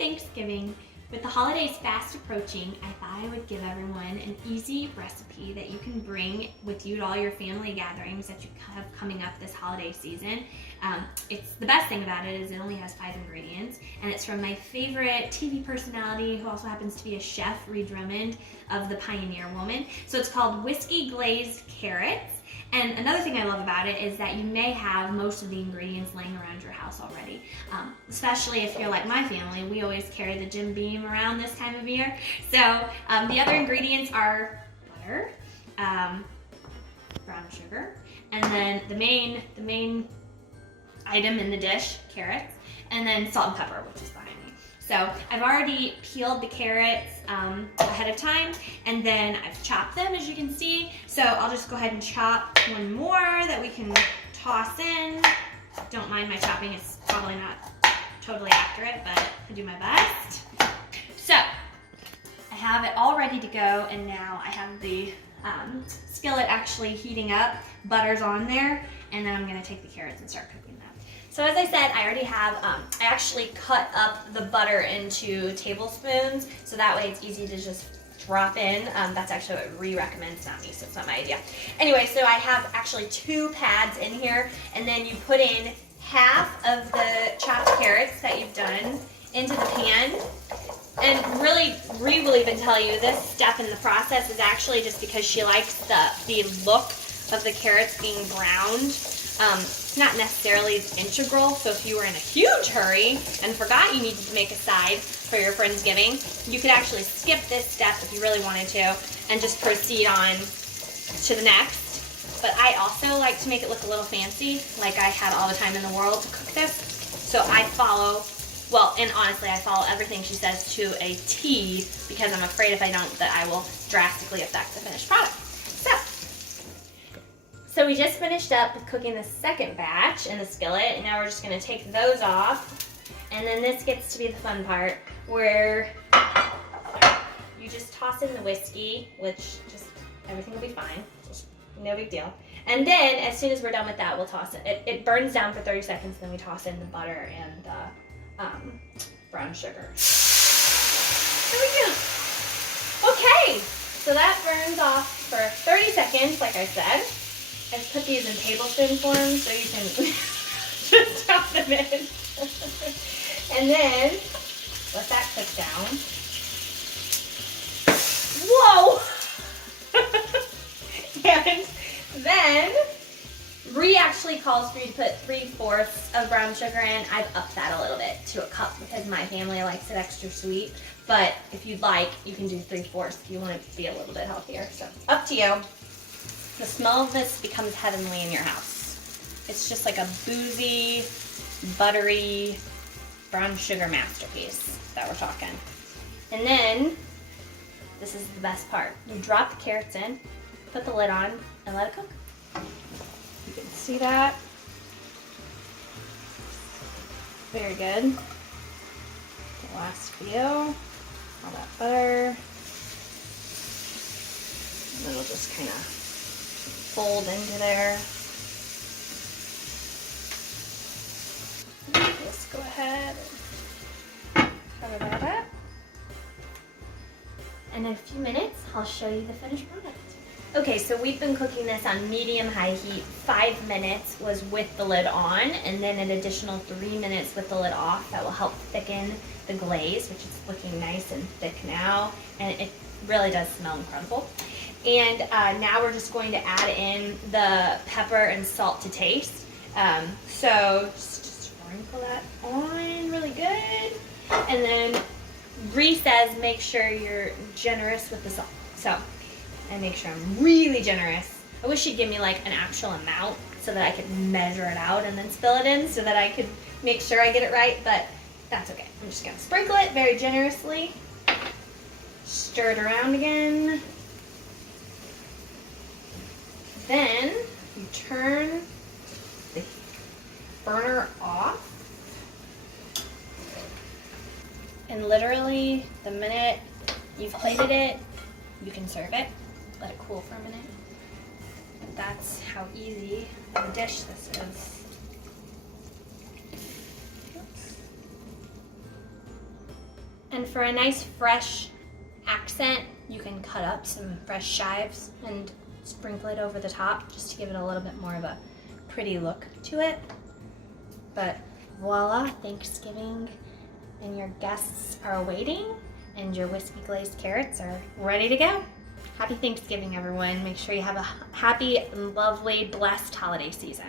Thanksgiving. With the holidays fast approaching, I thought I would give everyone an easy recipe that you can bring with you to all your family gatherings that you have coming up this holiday season. It's the best thing about it is it only has 5 ingredients, and it's from my favorite TV personality who also happens to be a chef, Ree Drummond of The Pioneer Woman. So it's called Whiskey Glazed Carrots. And another thing I love about it is that you may have most of the ingredients laying around your house already. Especially if you're like my family, we always carry the Jim Beam around this time of year. So the other ingredients are butter, brown sugar, and then the main item in the dish, carrots, and then salt and pepper, which is behind me. So I've already peeled the carrots ahead of time, and then I've chopped them, as you can see. So I'll just go ahead and chop one more that we can toss in. Don't mind my chopping, it's probably not totally accurate, but I do my best. So I have it all ready to go, and now I have the skillet actually heating up. Butter's on there, and then I'm gonna take the carrots and start cooking them. So as I said, I already have, I actually cut up the butter into tablespoons, so that way it's easy to just drop in. That's actually what Ree recommends, not me, so it's not my idea. Anyway, so I have actually 2 pads in here, and then you put in half of the chopped carrots that you've done into the pan. And really, Ree will even tell you this step in the process is actually just because she likes the look of the carrots being browned. It's not necessarily integral, so if you were in a huge hurry and forgot you needed to make a side for your Friendsgiving, you could actually skip this step if you really wanted to and just proceed on to the next. But I also like to make it look a little fancy, like I had all the time in the world to cook this. So I follow, well, and honestly, I follow everything she says to a T because I'm afraid if I don't that I will drastically affect the finished product. So we just finished up cooking the second batch in the skillet, and now we're just gonna take those off. And then this gets to be the fun part where you just toss in the whiskey, which just, everything will be fine, just no big deal. And then as soon as we're done with that, we'll toss it. It burns down for 30 seconds, then we toss in the butter and the brown sugar. There we go. Okay, so that burns off for 30 seconds, like I said. I've put these in tablespoon form so you can just drop them in. And then let that cook down. Whoa! And then Ree actually calls for you to put 3/4 of brown sugar in. I've upped that a little bit to a cup because my family likes it extra sweet. But if you'd like, you can do 3/4 if you want it to be a little bit healthier. So up to you. The smell of this becomes heavenly in your house. It's just like a boozy, buttery, brown sugar masterpiece that we're talking. And then, this is the best part. You drop the carrots in, put the lid on, and let it cook. You can see that. Very good. The last few, all that butter. And it'll just kind of fold into there. Let's go ahead and cover that up. And in a few minutes, I'll show you the finished product. Okay, so we've been cooking this on medium-high heat. 5 minutes was with the lid on, and then an additional 3 minutes with the lid off. That will help thicken the glaze, which is looking nice and thick now, and it really does smell incredible. And now we're just going to add in the pepper and salt to taste. So just sprinkle that on really good. And then Ree says make sure you're generous with the salt. So I make sure I'm really generous. I wish she'd give me like an actual amount so that I could measure it out and then spill it in so that I could make sure I get it right, but that's okay. I'm just gonna sprinkle it very generously. Stir it around again. Then you turn the burner off, and literally the minute you've plated it, you can serve it. Let it cool for a minute. And that's how easy of a dish this is. Oops. And for a nice fresh accent, you can cut up some fresh chives and sprinkle it over the top just to give it a little bit more of a pretty look to it. But voila, Thanksgiving and your guests are awaiting, and your whiskey glazed carrots are ready to go. Happy Thanksgiving, everyone. Make sure you have a happy, lovely, blessed holiday season.